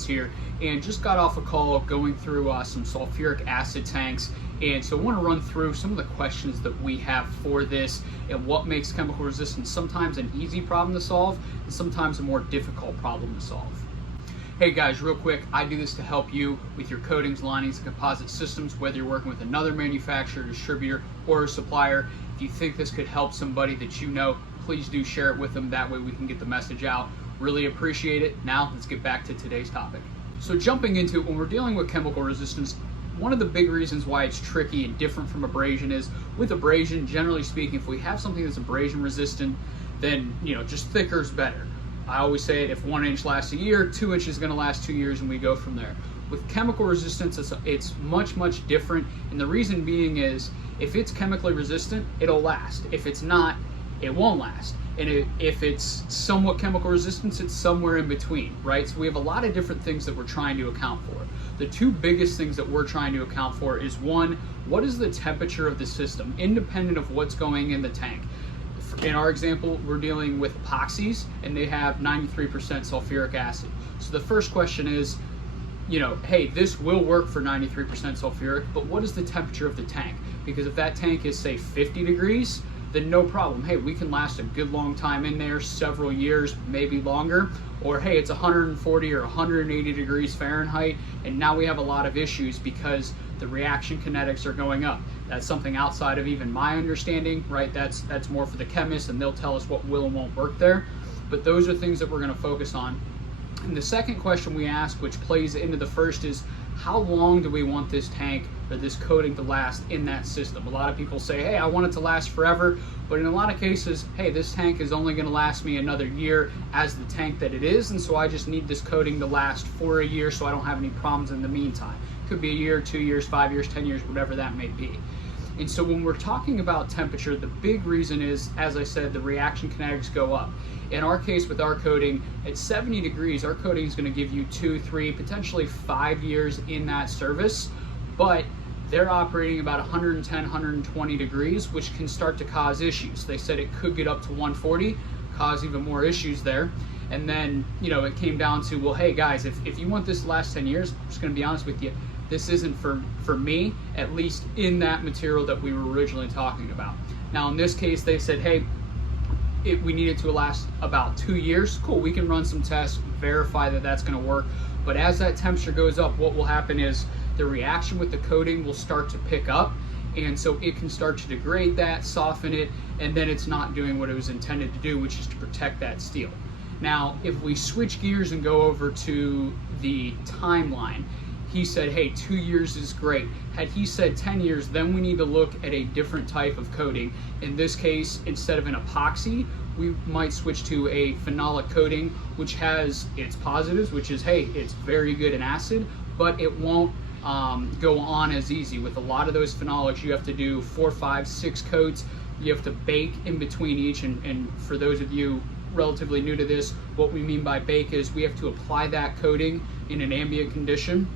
here, and just got off a call going through some sulfuric acid tanks, and so I want to run through some of the questions that we have for this and what makes chemical resistance sometimes an easy problem to solve and sometimes a more difficult problem to solve. Hey guys, real quick, I do this to help you with your coatings, linings, and composite systems, whether you're working with another manufacturer, distributor, or a supplier. If you think this could help somebody that you know, please do share it with them. That way we can get the message out. Really appreciate it. Now let's get back to today's topic. So jumping into it, when we're dealing with chemical resistance, one of the big reasons why it's tricky and different from abrasion is with abrasion, generally speaking, if we have something that's abrasion resistant, then just thicker is better. I always say it, if 1 inch lasts a year, 2 inches is going to last 2 years, and we go from there. With chemical resistance, it's much different, and the reason being is if it's chemically resistant, it'll last. If it's not, it won't last. And if it's somewhat chemical resistance, it's somewhere in between, right? So we have a lot of different things that we're trying to account for. The two biggest things that we're trying to account for is, one, what is the temperature of the system, independent of what's going in the tank. In our example, we're dealing with epoxies, and they have 93% sulfuric acid. So the first question is, hey, this will work for 93% sulfuric, but what is the temperature of the tank? Because if that tank is, say, 50 degrees, then no problem. Hey, we can last a good long time in there, several years, maybe longer. Or hey, it's 140 or 180 degrees Fahrenheit, and now we have a lot of issues because the reaction kinetics are going up. That's something outside of even my understanding, right? That's more for the chemists, and they'll tell us what will and won't work there. But those are things that we're going to focus on. And the second question we ask, which plays into the first, is how long do we want this tank or this coating to last in that system? A lot of people say, hey, I want it to last forever, but in a lot of cases, hey, this tank is only going to last me another year as the tank that it is, and so I just need this coating to last for a year so I don't have any problems in the meantime. Could be a year, 2 years, 5 years, 10 years, whatever that may be. And so when we're talking about temperature, the big reason is, as I said, the reaction kinetics go up. In our case with our coating, at 70 degrees, our coating is going to give you 2, 3, potentially 5 years in that service, but they're operating about 110, 120 degrees, which can start to cause issues. They said it could get up to 140, cause even more issues there. And then, it came down to, well, hey guys, if you want this to last 10 years, I'm just going to be honest with you, this isn't for me, at least in that material that we were originally talking about. Now in this case, they said, hey, we need it to last about 2 years. Cool, we can run some tests, verify that that's going to work. But as that temperature goes up, what will happen is the reaction with the coating will start to pick up, and so it can start to degrade that, soften it, and then it's not doing what it was intended to do, which is to protect that steel. Now, if we switch gears and go over to the timeline, he said, hey, 2 years is great. Had he said 10 years, then we need to look at a different type of coating. In this case, instead of an epoxy, we might switch to a phenolic coating, which has its positives, which is, hey, it's very good in acid, but it won't go on as easy. With a lot of those phenolics, you have to do 4, 5, 6 coats. You have to bake in between each, and for those of you relatively new to this, what we mean by bake is we have to apply that coating in an ambient condition,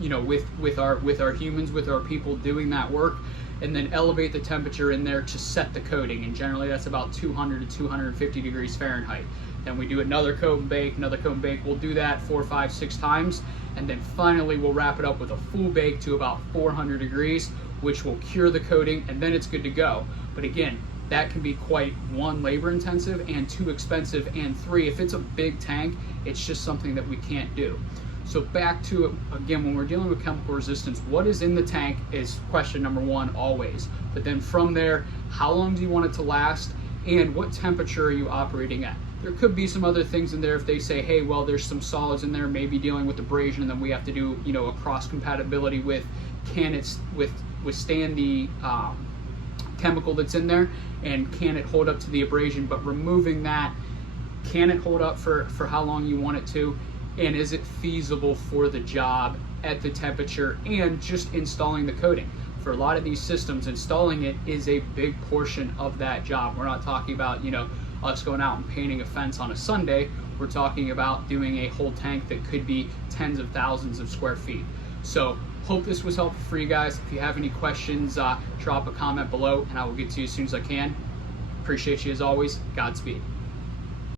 with our humans, with our people doing that work, and then elevate the temperature in there to set the coating, and generally that's about 200 to 250 degrees Fahrenheit. Then we do another coat and bake, another coat and bake. We'll do that 4, 5, 6 times, and then finally we'll wrap it up with a full bake to about 400 degrees, which will cure the coating, and then it's good to go. But again, that can be quite, 1, labor intensive, and 2, expensive, and 3, if it's a big tank, it's just something that we can't do. So back to it again, when we're dealing with chemical resistance, what is in the tank is question number 1 always. But then from there, how long do you want it to last, and what temperature are you operating at? There could be some other things in there if they say, hey, well, there's some solids in there, maybe dealing with abrasion, and then we have to do, a cross compatibility with, can it withstand the chemical that's in there, and can it hold up to the abrasion? But removing that, can it hold up for how long you want it to? And is it feasible for the job at the temperature and just installing the coating? For a lot of these systems, installing it is a big portion of that job. We're not talking about, us going out and painting a fence on a Sunday. We're talking about doing a whole tank that could be tens of thousands of square feet. So hope this was helpful for you guys. If you have any questions, drop a comment below and I will get to you as soon as I can. Appreciate you as always. Godspeed.